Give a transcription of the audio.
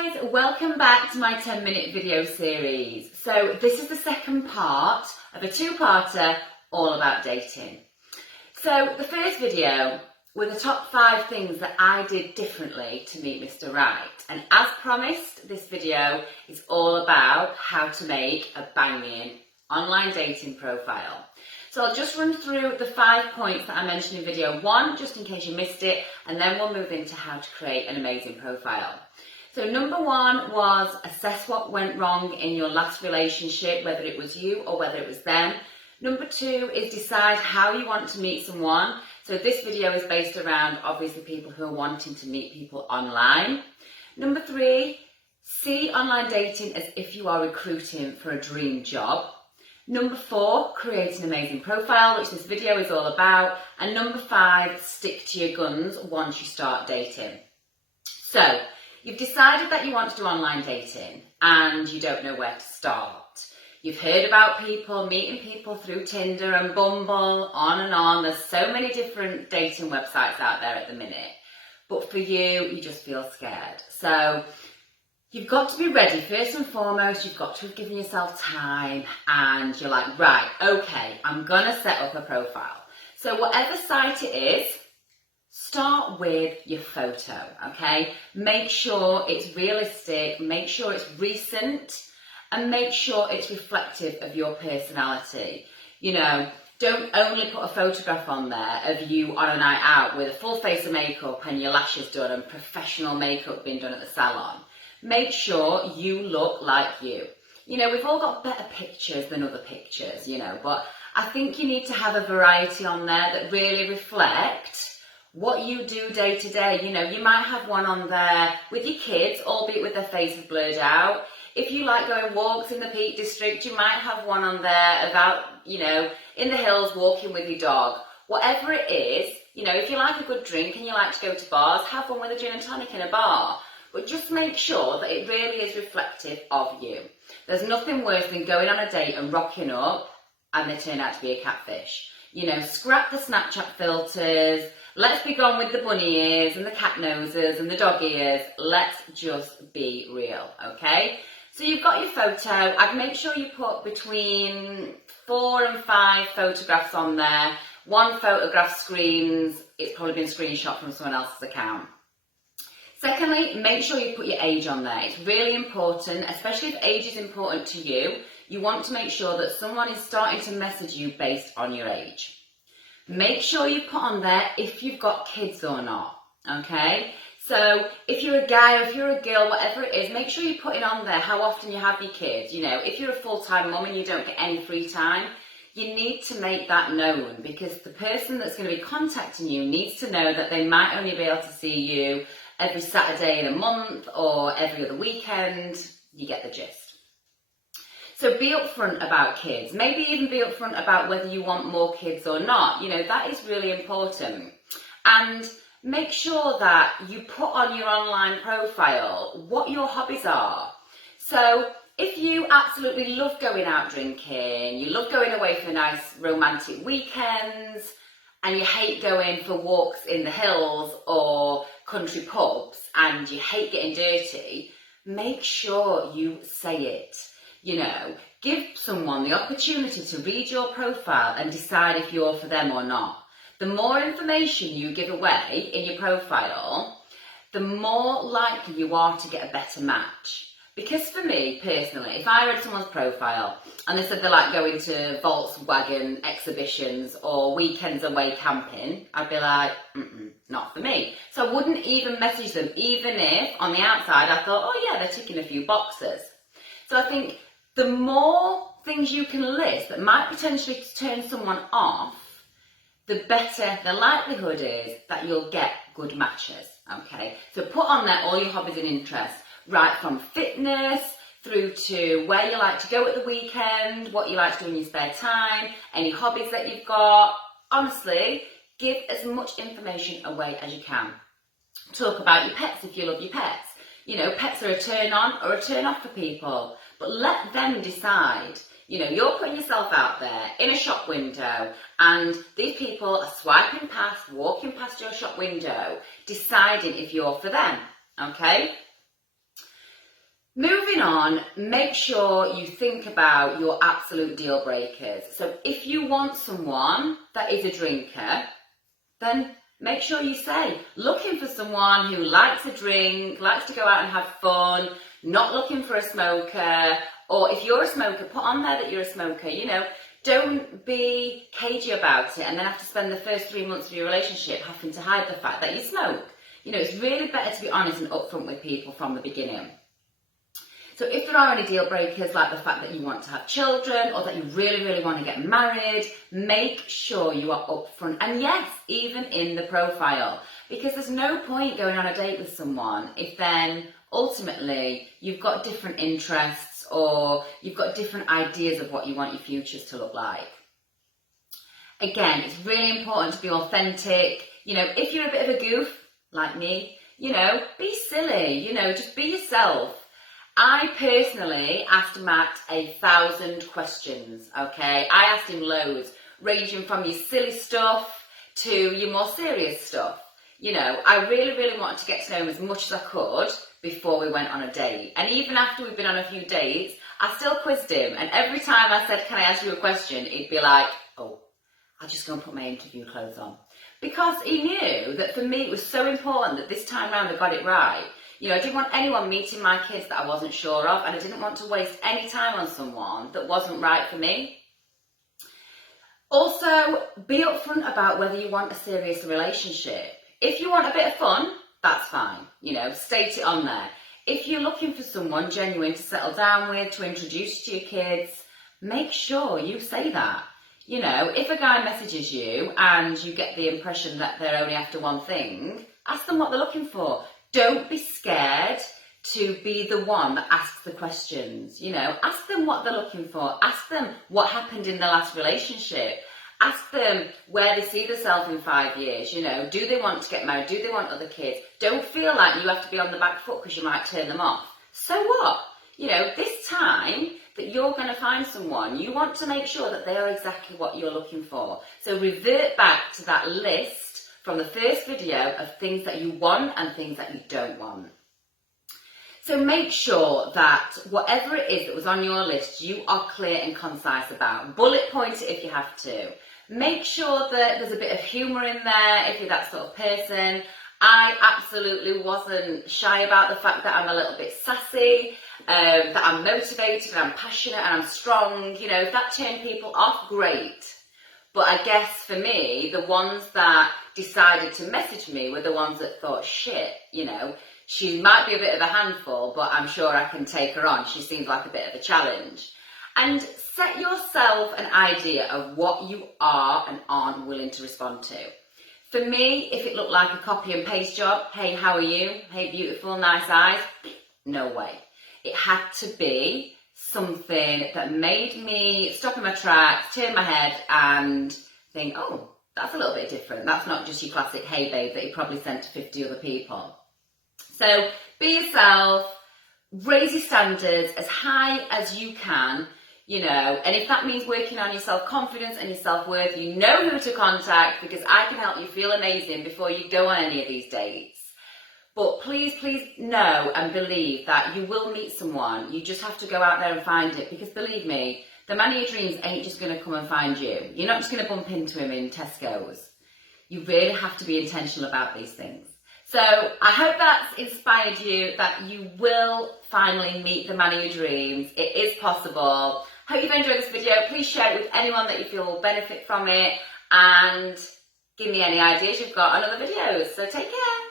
Hi guys, welcome back to my 10-minute video series. So this is the second part of a two-parter all about dating. So the first video were the top 5 things that I did differently to meet Mr. Right. And as promised, this video is all about how to make a banging online dating profile. So I'll just run through the 5 points that I mentioned in video 1, just in case you missed it, and then we'll move into how to create an amazing profile. So number 1 was assess what went wrong in your last relationship, whether it was you or whether it was them. Number 2 is decide how you want to meet someone. So this video is based around obviously people who are wanting to meet people online. Number 3, see online dating as if you are recruiting for a dream job. Number 4, create an amazing profile, which this video is all about. And number 5, stick to your guns once you start dating. So, you've decided that you want to do online dating and you don't know where to start. You've heard about people, meeting people through Tinder and Bumble, on and on. There's so many different dating websites out there at the minute. But for you just feel scared. So, you've got to be ready. First and foremost, you've got to have given yourself time and you're like, right, okay, I'm going to set up a profile. So whatever site it is, start with your photo, okay? Make sure it's realistic, make sure it's recent, and make sure it's reflective of your personality. You know, don't only put a photograph on there of you on a night out with a full face of makeup and your lashes done and professional makeup being done at the salon. Make sure you look like you. You know, we've all got better pictures than other pictures, you know, but I think you need to have a variety on there that really reflect what you do day to day. You know, you might have one on there with your kids, albeit with their faces blurred out. If you like going walks in the Peak District, you might have one on there about, you know, in the hills walking with your dog. Whatever it is, you know, if you like a good drink and you like to go to bars, have one with a gin and tonic in a bar. But just make sure that it really is reflective of you. There's nothing worse than going on a date and rocking up and they turn out to be a catfish. You know, scrap the Snapchat filters. Let's be gone with the bunny ears and the cat noses and the dog ears. Let's just be real, okay? So you've got your photo. I'd make sure you put between 4 and 5 photographs on there. One photograph screens, it's probably been screenshot from someone else's account. Secondly, make sure you put your age on there. It's really important, especially if age is important to you. You want to make sure that someone is starting to message you based on your age. Make sure you put on there if you've got kids or not, okay? So if you're a guy or if you're a girl, whatever it is, make sure you put it on there how often you have your kids. You know, if you're a full-time mum and you don't get any free time, you need to make that known because the person that's going to be contacting you needs to know that they might only be able to see you every Saturday in a month or every other weekend. You get the gist. So be upfront about kids. Maybe even be upfront about whether you want more kids or not. You know, that is really important. And make sure that you put on your online profile what your hobbies are. So if you absolutely love going out drinking, you love going away for nice romantic weekends, and you hate going for walks in the hills or country pubs, and you hate getting dirty, make sure you say it. You know, give someone the opportunity to read your profile and decide if you're for them or not. The more information you give away in your profile, the more likely you are to get a better match. Because for me, personally, if I read someone's profile and they said they like going to Volkswagen exhibitions or weekends away camping, I'd be like, not for me. So I wouldn't even message them, even if on the outside I thought, oh yeah, they're ticking a few boxes. So I think the more things you can list that might potentially turn someone off, the better the likelihood is that you'll get good matches, okay? So put on there all your hobbies and interests. Right from fitness through to where you like to go at the weekend, what you like to do in your spare time, any hobbies that you've got. Honestly, give as much information away as you can. Talk about your pets if you love your pets. You know, pets are a turn on or a turn off for people, but let them decide. You know, you're putting yourself out there in a shop window and these people are swiping past, walking past your shop window, deciding if you're for them, okay? Moving on, make sure you think about your absolute deal breakers. So if you want someone that is a drinker, then make sure you say, looking for someone who likes a drink, likes to go out and have fun, not looking for a smoker, or if you're a smoker, put on there that you're a smoker, you know, don't be cagey about it and then have to spend the first 3 months of your relationship having to hide the fact that you smoke. You know, it's really better to be honest and upfront with people from the beginning. So if there are any deal breakers, like the fact that you want to have children or that you really, really want to get married, make sure you are upfront. And yes, even in the profile, because there's no point going on a date with someone if then ultimately you've got different interests or you've got different ideas of what you want your futures to look like. Again, it's really important to be authentic. You know, if you're a bit of a goof, like me, you know, be silly, you know, just be yourself. I personally asked Matt 1,000 questions, okay? I asked him loads, ranging from your silly stuff to your more serious stuff. You know, I really, really wanted to get to know him as much as I could before we went on a date. And even after we've been on a few dates, I still quizzed him. And every time I said, can I ask you a question? He'd be like, oh, I'll just go and put my interview clothes on. Because he knew that for me it was so important that this time round I got it right. You know, I didn't want anyone meeting my kids that I wasn't sure of, and I didn't want to waste any time on someone that wasn't right for me. Also, be upfront about whether you want a serious relationship. If you want a bit of fun, that's fine. You know, state it on there. If you're looking for someone genuine to settle down with, to introduce you to your kids, make sure you say that. You know, if a guy messages you and you get the impression that they're only after one thing, ask them what they're looking for. Don't be scared to be the one that asks the questions. You know, ask them what they're looking for. Ask them what happened in the last relationship. Ask them where they see themselves in 5 years. You know, do they want to get married? Do they want other kids? Don't feel like you have to be on the back foot because you might turn them off. So what? You know, this time that you're going to find someone, you want to make sure that they are exactly what you're looking for. So revert back to that list from the first video of things that you want and things that you don't want. So make sure that whatever it is that was on your list, you are clear and concise about. Bullet point it if you have to. Make sure that there's a bit of humour in there if you're that sort of person. I absolutely wasn't shy about the fact that I'm a little bit sassy, that I'm motivated, and I'm passionate, and I'm strong. You know, if that turned people off, great. But I guess for me, the ones that decided to message me were the ones that thought, shit, you know, she might be a bit of a handful, but I'm sure I can take her on. She seems like a bit of a challenge. And set yourself an idea of what you are and aren't willing to respond to. For me, if it looked like a copy and paste job, hey, how are you? Hey, beautiful, nice eyes. No way. It had to be something that made me stop in my tracks, turn my head and think, oh, that's a little bit different. That's not just your classic hey babe that you probably sent to 50 other people. So be yourself, raise your standards as high as you can, you know, and if that means working on your self-confidence and your self-worth, you know who to contact because I can help you feel amazing before you go on any of these dates. But please, please know and believe that you will meet someone. You just have to go out there and find it because believe me, the man of your dreams ain't just going to come and find you. You're not just going to bump into him in Tesco's. You really have to be intentional about these things. So I hope that's inspired you, that you will finally meet the man of your dreams. It is possible. Hope you've enjoyed this video. Please share it with anyone that you feel will benefit from it and give me any ideas you've got on other videos. So take care.